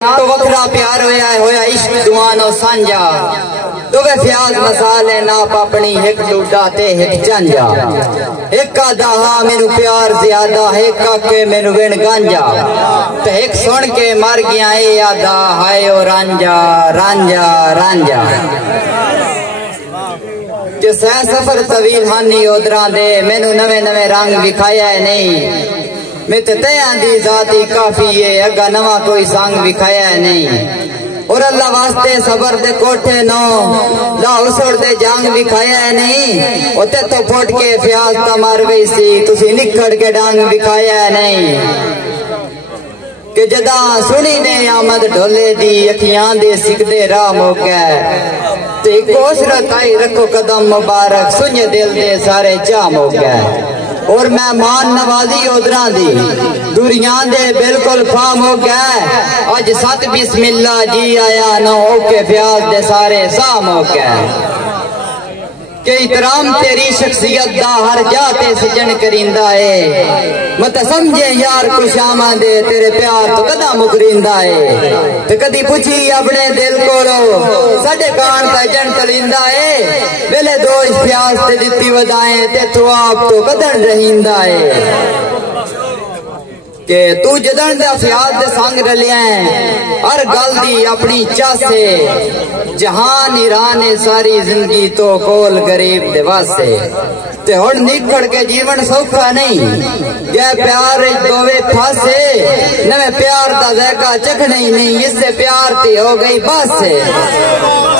تو وکرا پیار ہویا عشق دوانو سانجا دوے فیاض مسالے ناپ اپنی ہک ڈوڈا تے ہک چانجا ایک کا دہا میرو پیار زیادہ ایک کا کے میرو وین گانجا تے ایک سن کے مر گیا اے یادا ہائے او رانجا رانجا رانجا جو سفر طویل ہانی ادران دے مینو نوے نوے رنگ دکھایا ہے نہیں میں تے تیاں دی ذاتی کافی ہے اگا نوا کوئی سانگ دکھایا ہے نہیں اور اللہ واسطے صبر دے کوٹھے نو لا اسڑ دے جانگ دکھایا ہے نہیں او تے تو پھوٹ کے فیاض تمار گئی سی تسی نکھڑ کے ڈانگ دکھایا ہے نہیں کہ جدا سنی نے آمد ڈھولے دی اکھیاں دے سکدے راہ موقع تے ایک اسرت آئی رکھو قدم مبارک سنجے دل دے سارے جا موقع اور مہمان نوازی ادران دی دوریان دے بالکل فام ہو گیا آج ست بسم اللہ جی آیا نو اوکے فیاض دے سارے سام ہو گیا کہ احترام تیری شخصیت دا ہر جاتے سجن کریندہ ہے مت سمجھے یار کچھ آمان دے تیرے پیار تو کدا مکریندہ ہے تو کدی پوچھی اپنے دل کو لو سڑے کان تا جن تلیندہ ہے بلے دوش پیاس تے دیتی ودائیں تے تو آپ تو قدر رہیندہ ہے کہ تو جدن دا فیاض دے سانگ رلیاں ہر گل دی اپنی چاہ سے جہان ایران ساری زندگی تو کول غریب دے واسے تے ہن نکڑ کے جیون سوکھا نہیں یہ پیار دوے پھاسے نوے پیار دا ذائقہ چکھنے ہی نہیں اس سے پیار تی ہو گئی بس سے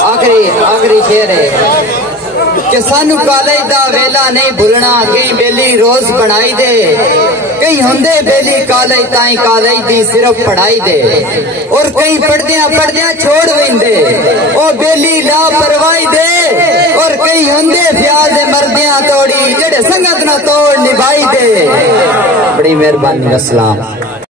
آخری شعر ہے کہ سانو کالج دا ویلا نہیں بھولنا کئی بیلی روز بنائی دے کئی ہندے بیلی کالج تائیں کالج دی صرف پڑھائی دے اور کئی پڑھدیاں چھوڑ ویندے او بیلی لا پروائی دے اور کئی ہندے فیاض مردیاں توڑی جڑے سنگت نہ توڑ نبھائی دے بڑی مہربانی السلام